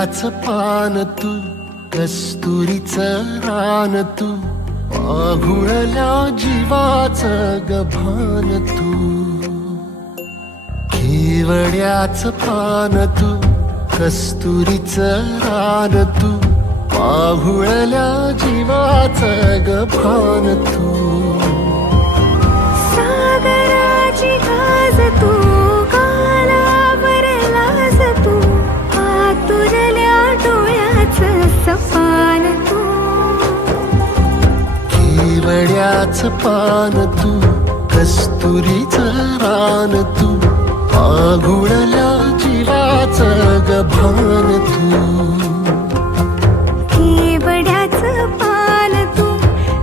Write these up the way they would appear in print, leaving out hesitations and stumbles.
केवड्याच पान तू, कस्तुरीचं रान तू, आघुळल्या जीवाचं गभान तू. केवड्याच पान तू, कस्तुरीचं रान तू, आघुळल्या जीवाचं गभान तू. सागराची गाज तू, कालावरलास तू, आतुरल्या डोळ्याचं सपान तू. केवड्याच पान तू, कस्तुरीचं रान तू, आघुळल्या जीवाचं गभान तू. केवड्याचं पान तू,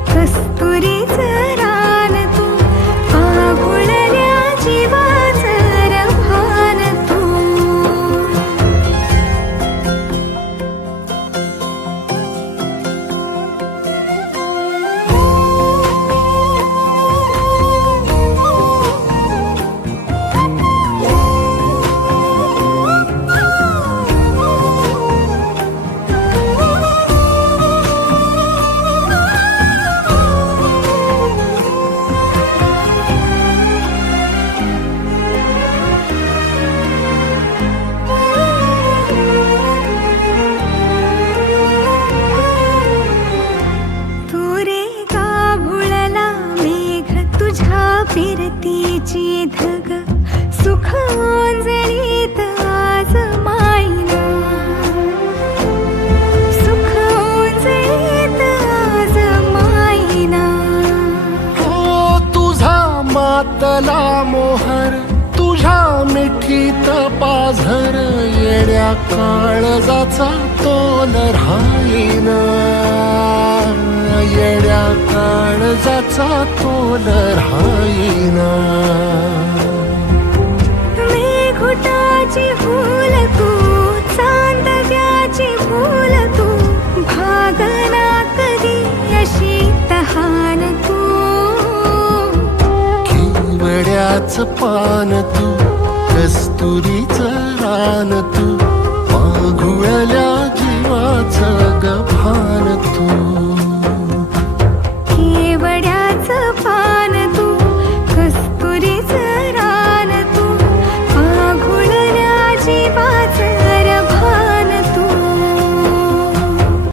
कस्तुरीचं रान तू, आघुळल्या जीवाचं रभान तू. फिरतीची धग सुख ओंजळीत आज मायना, सुख ओंजळीत आज मायना. हो तुझा मातला मोहर, तुझ्या मिठीत पाझर, येड्या काळजाचा तोल राहीना, येड्या काळजाचा तोल राहीना. मेघुटाची फूल तू, चांदव्याची फूल तू, भागना कधी अशी तहान तू. केवड्याच पान तू, कस्तुरीचं रान तू, आघुळल्या जीवाचं गभान तू. केवड्याचं पान तू, कस्तुरीचं रान तू, आघुळल्या जीवाचं